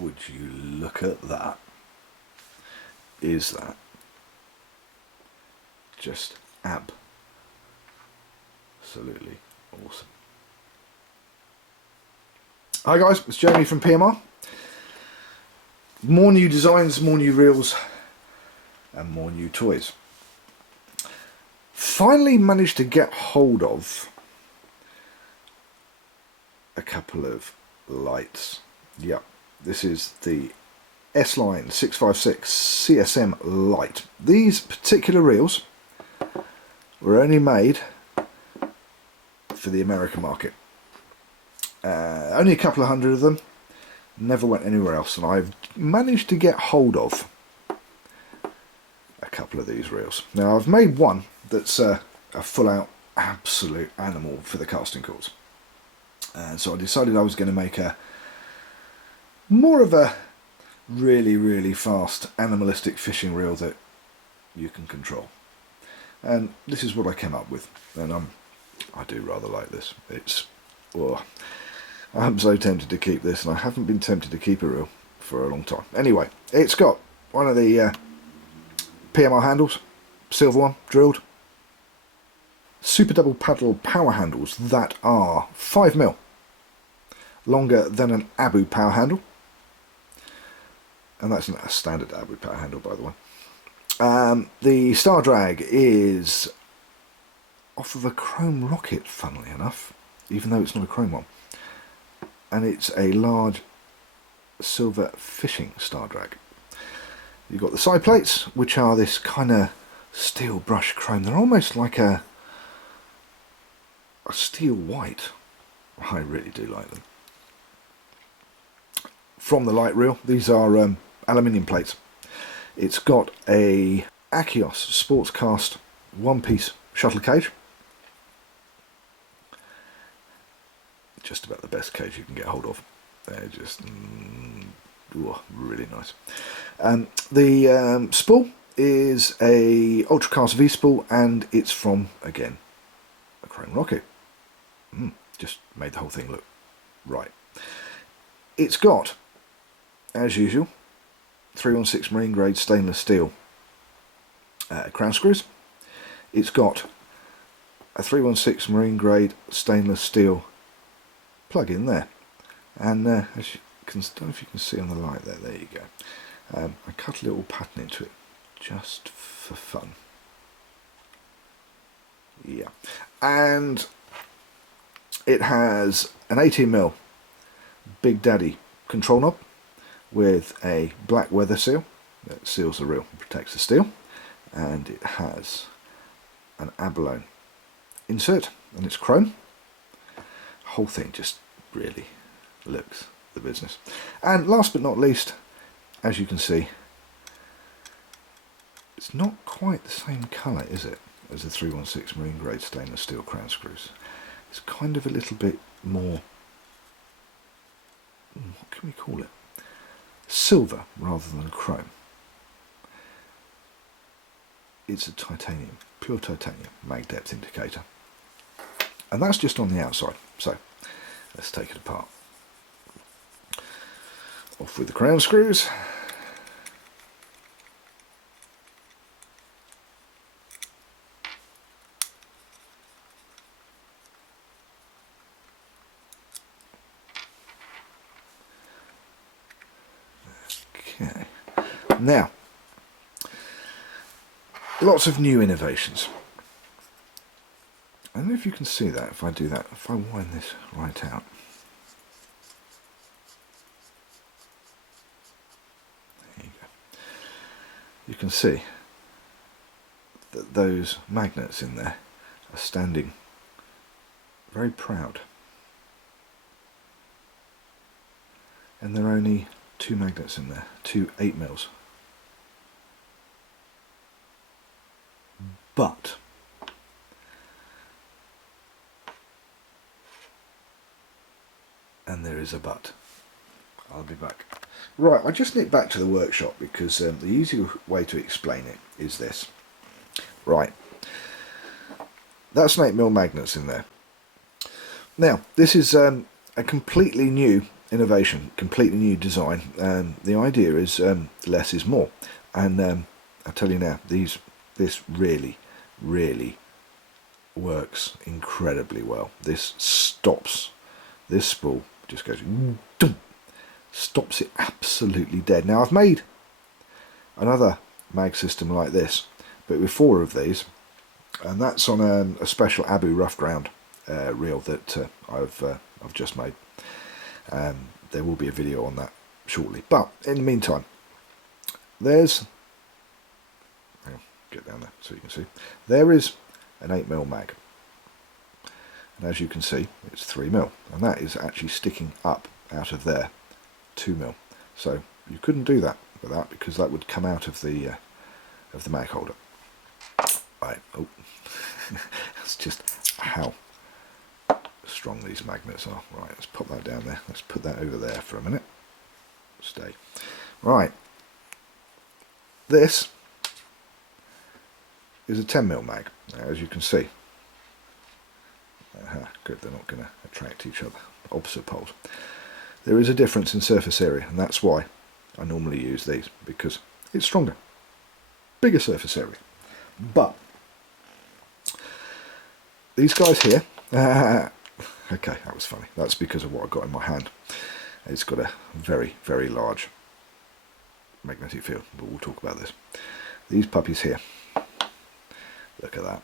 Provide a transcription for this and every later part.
Would you look at that? Is that just absolutely awesome? Hi guys, it's Jamie from PMR. More new designs, more new reels, and more new toys. Finally managed to get hold of a couple of lights. Yep, this is the S-Line 656 CSM Lite. These particular reels were only made for the American market. Only a couple of hundred of them, never went anywhere else, and I've managed to get hold of a couple of these reels. Now I've made one that's a full-out absolute animal for the casting calls, and so I decided I was going to make a more of a really fast animalistic fishing reel that you can control, and this is what I came up with, and I do rather like this. It's I'm so tempted to keep this, and I haven't been tempted to keep a reel for a long time. Anyway, it's got one of the PMR handles, silver one, drilled. Super double paddle power handles that are 5mm longer than an Abu power handle. And that's not a standard Abu power handle, by the way. The star drag is off of a chrome rocket, funnily enough, even though it's not a chrome one. And it's a large silver fishing star drag. You've got the side plates, which are this kind of steel brush chrome. They're almost like a steel white. I really do like them. From the light reel, these are aluminium plates. It's got a Akios Sportscast one-piece shuttle cage. Just about the best cage you can get hold of. They're just really nice. The spool is a Ultracast V spool, and it's from, again, a chrome rocket. Just made the whole thing look right. It's got, as usual, 316 marine grade stainless steel crown screws. It's got a 316 marine grade stainless steel plug in there, and as you can, I don't know if you can see on the light there you go. I cut a little pattern into it just for fun. Yeah, and it has an 18mm Big Daddy control knob with a black weather seal that seals the reel and protects the steel, and it has an abalone insert, and it's chrome. Whole thing just really looks the business. And last but not least, as you can see, it's not quite the same colour, is it, as the 316 marine grade stainless steel crown screws. It's kind of a little bit more, what can we call it, silver rather than chrome. It's a titanium, pure titanium mag depth indicator, and that's just on the outside. So let's take it apart. Off with the crown screws. Okay. Now, lots of new innovations. I don't know if you can see that, if I do that, if I wind this right out. There you go. You can see that those magnets in there are standing very proud. And there are only two magnets in there, two 8mm. But and there is a but. I'll be back. Right, I just nipped back to the workshop because the easy way to explain it is this. Right, that's an 8mm magnets in there. Now, this is a completely new innovation, completely new design. The idea is less is more, and I'll tell you now, this really works incredibly well. This stops, this spool just goes, stops it absolutely dead. Now I've made another mag system like this, but with 4 of these, and that's on a special Abu rough ground reel that I've just made. There will be a video on that shortly, but in the meantime, there's, hang on, get down there so you can see, there is an 8mm mag, and as you can see it's 3mm, and that is actually sticking up out of there 2mm. So you couldn't do that with that, because that would come out of the mag holder. Right, oh, that's just how strong these magnets are. Right, let's pop that down there. Let's put that over there for a minute. Stay. Right, this is a 10mm mag. Now, as you can see, good, they're not going to attract each other, opposite poles. There is a difference in surface area, and that's why I normally use these, because it's stronger, bigger surface area. But these guys here, okay, that was funny. That's because of what I've got in my hand. It's got a very large magnetic field, but we'll talk about this. These puppies here, look at that.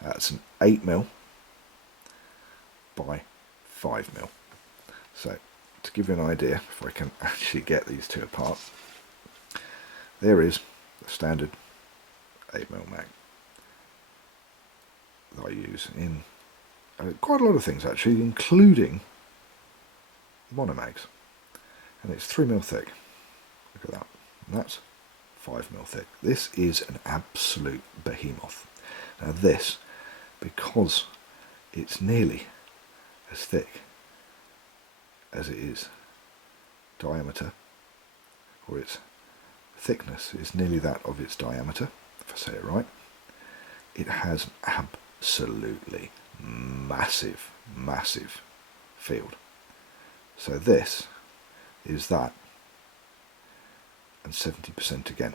That's an 8mm by 5mm. So to give you an idea, if I can actually get these two apart, there is the standard 8mm mag that I use in quite a lot of things actually, including the monomags, and it's 3mm thick. Look at that, and that's 5mm thick. This is an absolute behemoth. Now this, because it's nearly as thick as it is diameter, or its thickness is nearly that of its diameter, if I say it right, it has an absolutely massive field. So this is that, and 70% again.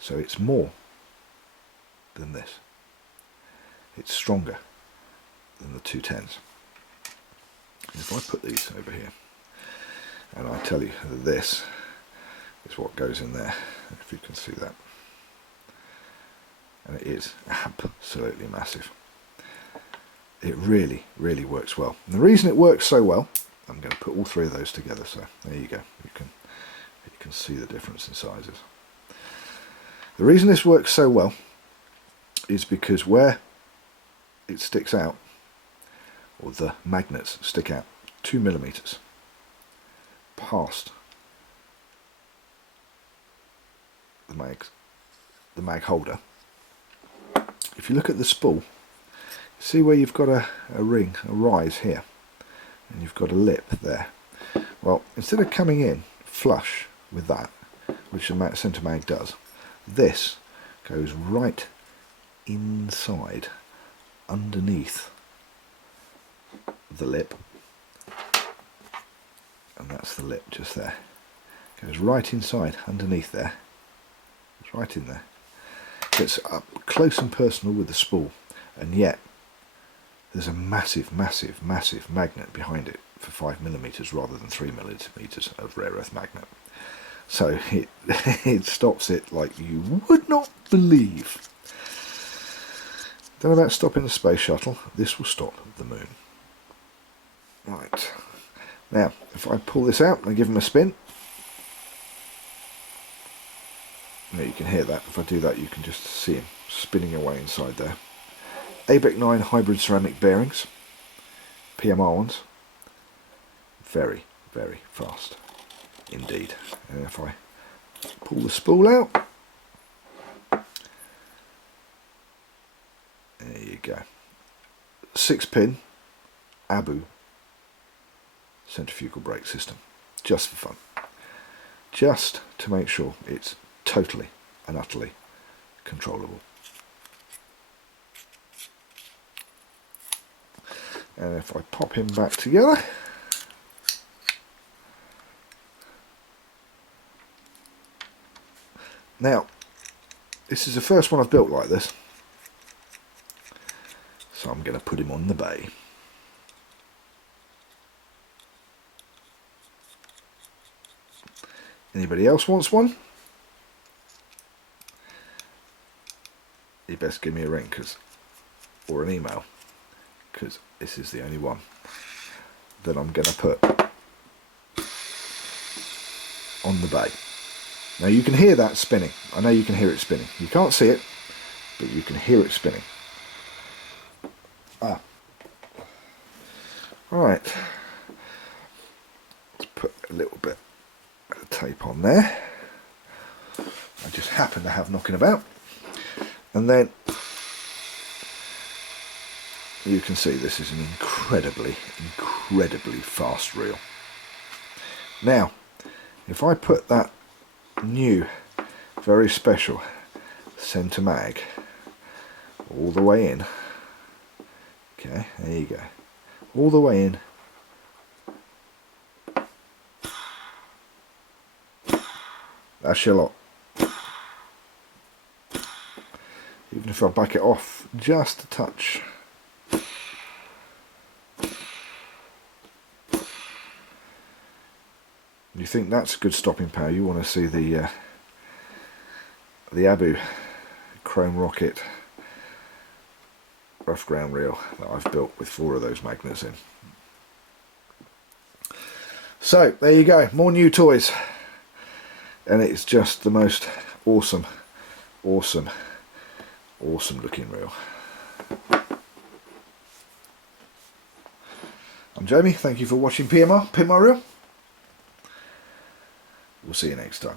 So it's more than this. It's stronger than the 210s. If I put these over here, and I tell you that this is what goes in there, if you can see that, and it is absolutely massive. It really works well. And the reason it works so well, I'm going to put all 3 of those together, so there you go. You can see the difference in sizes. The reason this works so well is because where it sticks out, or the magnets stick out 2mm past the mag holder. If you look at the spool, see where you've got a ring, a rise here, and you've got a lip there. Well, instead of coming in flush with that, which the centre mag does, this goes right inside, underneath the lip, and that's the lip just there. Goes right inside, underneath there. It's right in there. Gets up close and personal with the spool, and yet there's a massive magnet behind it for 5mm rather than 3mm of rare earth magnet. So it stops it like you would not believe. Don't know about stopping the space shuttle. This will stop the moon. Right. Now, if I pull this out and give them a spin, now you can hear that. If I do that, you can just see him spinning away inside there. ABEC 9 hybrid ceramic bearings, PMR ones. Very fast indeed. And if I pull the spool out, there you go. 6-pin Abu centrifugal brake system, just for fun, just to make sure it's totally and utterly controllable. And if I pop him back together, Now, this is the first one I've built like this, so I'm going to put him on the bay. Anybody else wants one? You best give me a ring or an email, because this is the only one that I'm going to put on the bay. Now you can hear that spinning. I know you can hear it spinning. You can't see it, but you can hear it spinning. Right, let's put a little bit of tape on there. I just happen to have knocking about. And then you can see this is an incredibly fast reel. Now, if I put that new, very special centre mag all the way in, okay, there you go, all the way in, that's your lot. Even if I back it off just a touch, you think that's a good stopping power, you want to see the Abu Chrome Rocket rough ground reel that I've built with 4 of those magnets in. So there you go, more new toys, and it's just the most awesome looking reel. I'm Jamie, thank you for watching PMR Reel. We'll see you next time.